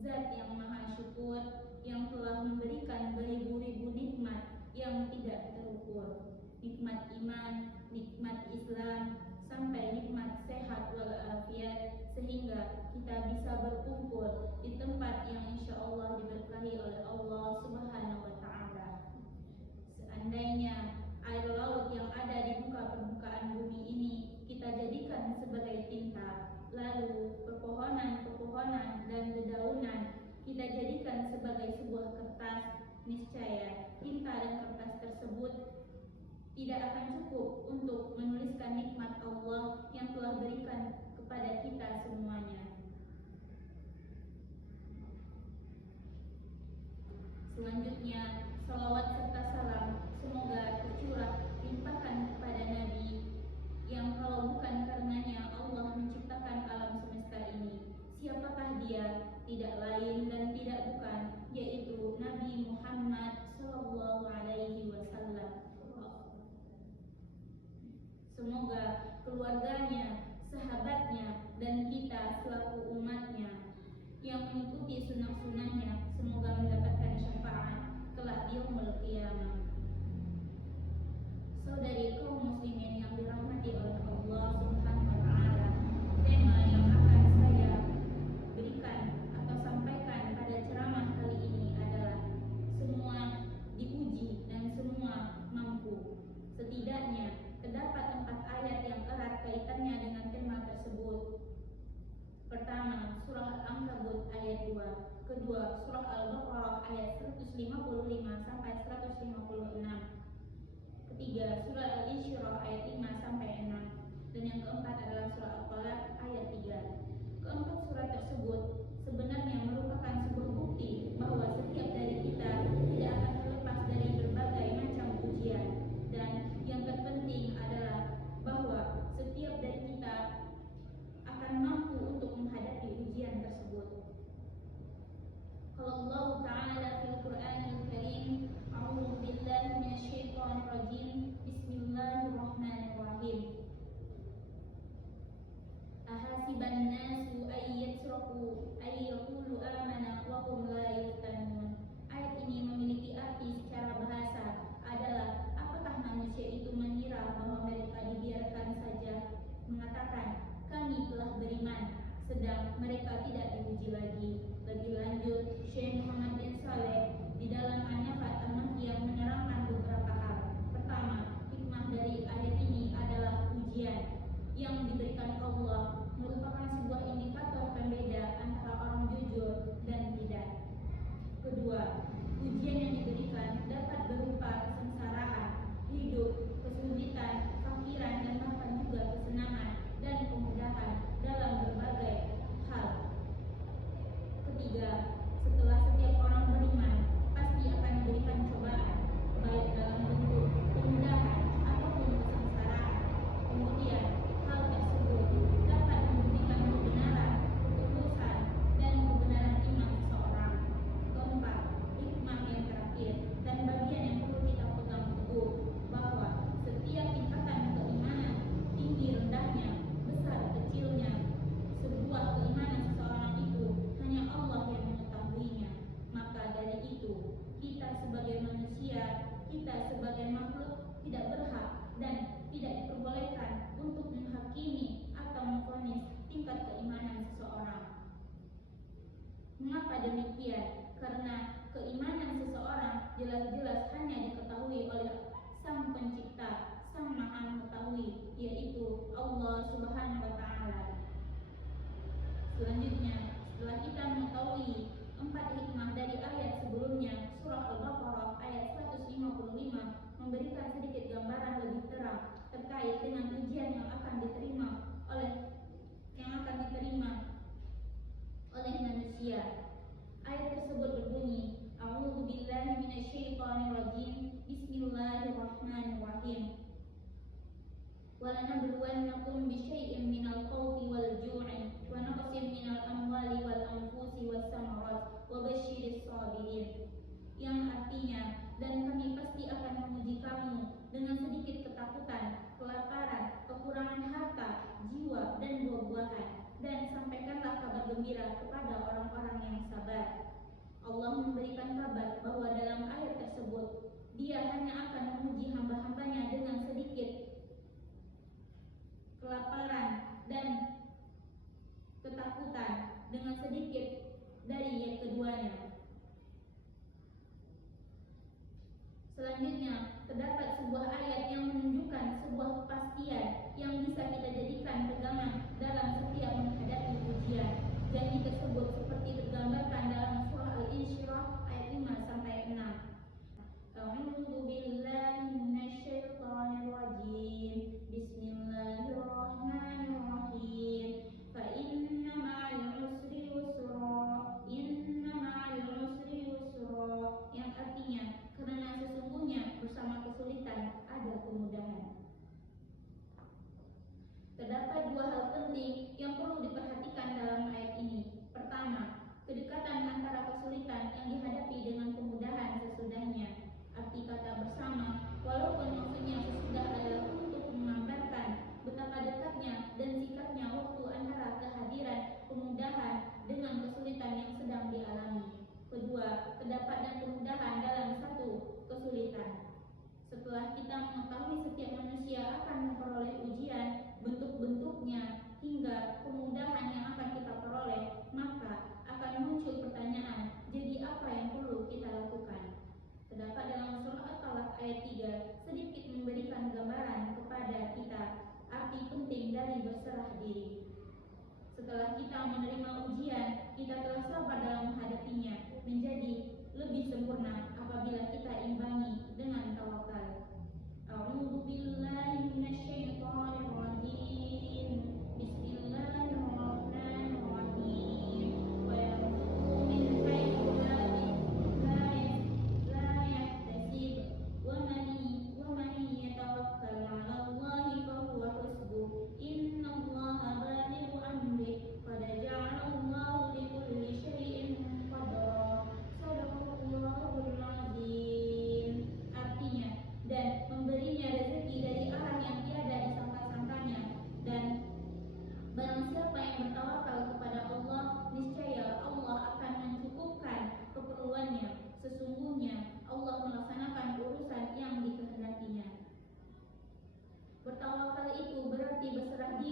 Zat yang maha syukur, yang telah memberikan beribu-ribu nikmat yang tidak terukur. Nikmat iman, nikmat Islam, sampai nikmat sehat walafiat, sehingga kita bisa berkumpul di tempat yang insya Allah diberkahi oleh Allah Subhanahu wa Ta'ala. Seandainya air laut yang ada di muka permukaan bumi ini kita jadikan sebagai tinta, lalu pepohonan-pepohonan dan dedaunan kita jadikan sebagai sebuah kertas, niscaya tinta dan kertas tersebut tidak akan cukup untuk menuliskan nikmat Allah yang telah berikan kepada kita semuanya. Selanjutnya, salawat serta salam semoga tercurah limpahkan kepada Nabi yang kalau bukan karenanya Allah menciptakan alam semesta ini. Siapakah dia? Tidak lain dan tidak bukan, yaitu Nabi Muhammad Sallallahu Alaihi Wasallam. Semoga keluarganya, sahabatnya, dan kita selaku umatnya yang mengikuti sunnah-sunnahnya semoga mendapatkan syafaat kelak di yaumul qiyamah. Saudari kaum muslimin yang dirahmati oleh Allah Subhanahu wa Ta'ala, tema yang akan saya berikan atau sampaikan pada ceramah kali ini adalah semua diuji dan semua mampu. Setidaknya terdapat 4 ayat yang erat kaitannya dengan tema tersebut. Pertama, surah Al-Ankabut ayat 2. Kedua, surah Al-Baqarah ayat 155 sampai 156. Ketiga, surah Al-Insyirah ayat 5 sampai 6. Dan yang keempat adalah surah Al-Qalaq ayat 3. Keempat surah tersebut sebenarnya merupakan sebuah bukti bahwa setiap dari kita tidak akan terlepas dari berbagai macam ujian. Dan yang terpenting adalah bahwa setiap dari kita akan mampu untuk menghadapi ujian tersebut. Qala Allah Ta'ala fil Qur'anil Karim, A'udzu billahi minasyaitonir rajim. Bismillahirrahmanirrahim. Ahasiban nasu ay yatraku ay yaqulu amana wa hum la yuftanun. Ayat ini memiliki arti secara bahasa adalah apakah manusia itu mengira bahwa mereka dibiarkan saja mengatakan kami telah beriman, sedang mereka tidak diuji lagi. Lebih lanjut, Syekh Muhammad bin Saleh di dalam An-Nafat Al-Makkiyah menerangkan beberapa hal. Pertama, hikmah dari ayat ini adalah ujian yang diberikan Allah merupakan sebuah indikator pembeda antara orang jujur dan tidak. Kedua, ujian yang diberikan dapat berupa kesengsaraan, hidup, kesulitan, kefakiran, dan bahkan juga kesenangan dan kemudahan dalam berbagai hal. Ketiga, setelah setiap orang beriman pasti akan diberikan cobaan, baik dalam bentuk kemudahan ataupun kesengsaraan. Kemudian hal tersebut dapat memberikan kebenaran, ketulusan, dan kebenaran iman seseorang. Keempat, hikmah yang terakhir dan bagian yang perlu kita pegang teguh bahwa setiap tingkatan keimanan, tinggi rendahnya, besar kecilnya, sebuah keimanan seseorang itu hanya Allah yang mengetahuinya. Maka dari itu, kita sebagai manusia, kita sebagai makhluk tidak berhak dan tidak diperbolehkan untuk menghakimi atau memvonis tingkat keimanan seseorang. Mengapa demikian? Karena keimanan seseorang jelas-jelas hanya diketahui oleh Sang Pencipta, Sang Maha Mengetahui, yaitu Allah Subhanahu wa Ta'ala. Selanjutnya, setelah kita mengetahui 4 hikmah dari ayat sebelumnya, surah Al-Baqarah ayat 155 memberikan sedikit gambaran lebih terang terkait dengan ujian yang akan diterima oleh manusia. Ayat tersebut berbunyi, A'udzu billahi minasyaitonir rajim. Bismillahirrahmanirrahim. وَلَنَبْلُوَنَّكُمْ بِشَيْءٍ مِنَ الْخَوْفِ وَالْجُوعِ وَنَقْصٍ مِنَ الْأَمْوَالِ وَالْأَنْفُسِ وَالثَّمَرَاتِ وَبَشِّرِ الصَّابِرِينَ. Yang artinya, dan kami pasti akan menguji kamu dengan sedikit ketakutan, kelaparan, kekurangan harta, jiwa, dan buah-buahan. dan sampaikanlah kabar gembira kepada orang-orang yang sabar. Allah memberikan kabar bahwa dalam ayat tersebut Dia hanya akan menguji hamba-hambanya dengan sedikit kelaparan dan ketakutan, dengan sedikit dari yang keduanya. Selanjutnya, terdapat sebuah ayat yang menunjukkan sebuah kepastian yang bisa kita jadikan pegangan dalam setiap menghadapi ujian. Janji tersebut seperti tergambarkan dalam surah Al-Insyirah ayat 5 sampai 6. A'udzu billahi minasyaitonir rajim. Bismillahirrahmanirrahim. Fa inna ma'al usri yusra. Inna ma'al usri yusra. Yang artinya, karena sesungguhnya bersama kesulitan ada kemudahan. Terdapat dua hal penting yang perlu diperhatikan dalam ayat ini. Pertama, kedekatan antara kesulitan yang dihadapi dengan kemudahan sesudahnya. Arti kata bersama, walaupun maksudnya sesudah adalah untuk menggambarkan betapa dekatnya dan sikapnya waktu antara kehadiran kemudahan dengan kesulitan yang sedang dialami. Kedua, terdapat dan kemudahan dalam satu kesulitan. Setelah kita mengetahui setiap manusia akan memperoleh ujian, bentuk-bentuknya, hingga kemudahan yang akan kita peroleh, maka akan muncul pertanyaan, jadi apa yang perlu kita lakukan? Terdapat dalam surah At-Talaq ayat 3 sedikit memberikan gambaran kepada kita arti penting dari berserah diri. Setelah kita menerima ujian, kita telah sabar dalam menghadapinya, menjadi lebih sempurna apabila kita imbangi dengan tawakal. A'udzu billahi minasyaitonir rajim. Bismillahirrahmanirrahim. Wa yarzuqhu min haitsu la yahtasib. Wa man yatawakkal 'ala Allahi fa huwa hasbuh. Innallaha balighu amrih. Qad ja'ala Allahu likulli syai'in qadara. Shadaqallahul 'azim. Artinya, dan memberinya rezeki dari arah yang tiada disangka-sangkanya, dan barang siapa yang bertawakal kepada Allah, niscaya Allah akan mencukupkan keperluannya. Sesungguhnya Allah melaksanakan urusan yang dikehendakinya. Bertawakal itu berarti berserah diri